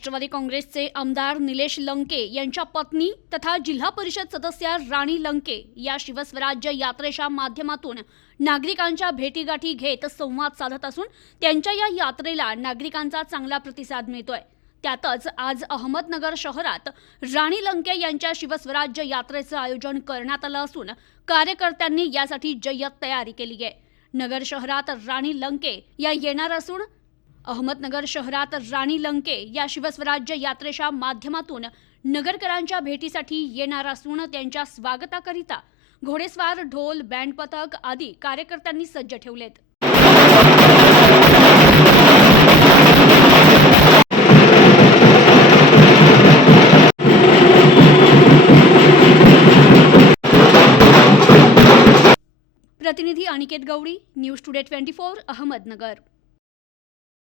राष्ट्रवादी काँग्रेसचे आमदार निलेश लंके यांच्या पत्नी तथा जिल्हा परिषद सदस्या राणी लंके या शिवस्वराज्य यात्रेच्या माध्यमातून नागरिकांच्या भेटीगाठी घेत संवाद साधत असून त्यांच्या या यात्रेला नागरिकांचा चांगला प्रतिसाद मिळतोय. त्यातच आज अहमदनगर शहरात राणी लंके यांच्या शिवस्वराज्य यात्रेचं आयोजन करण्यात आलं असून कार्यकर्त्यांनी यासाठी जय्यत तयारी केली आहे नगर शहरात राणी लंके या येणार असून अहमदनगर शहरात राणी लंके या शिवस्वराज्य यात्रेच्या माध्यमातून नगरकरांच्या भेटीसाठी येणार असून त्यांच्या स्वागताकरिता घोडेस्वार ढोल बँड पथक आदी कार्यकर्त्यांनी सज्ज ठेवलेत. प्रतिनिधी Aniket Gawali news today twenty four Ahmednagar.